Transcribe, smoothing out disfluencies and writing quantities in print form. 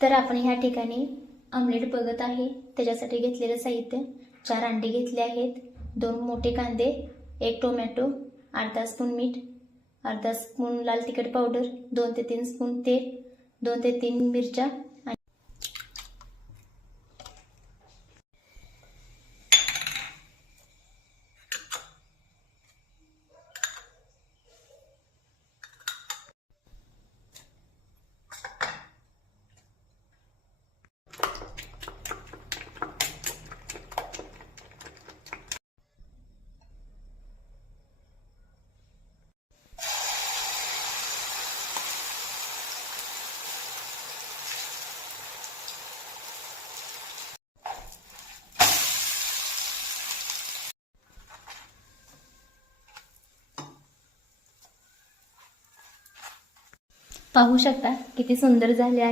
तर आपण ह्या ठिकाणी आमलेट बघत आहे। त्याच्यासाठी घेतलेलं साहित्य 4 अंडी घेतले आहेत, 2 मोठे कांदे, 1 टोमॅटो, अर्धा स्पून मीठ, अर्धा स्पून लाल तिखट पावडर, 2 ते 3 स्पून तेल, 2 ते 3 मिरच्या। पाहू शकता किती सुंदर झाले आहे।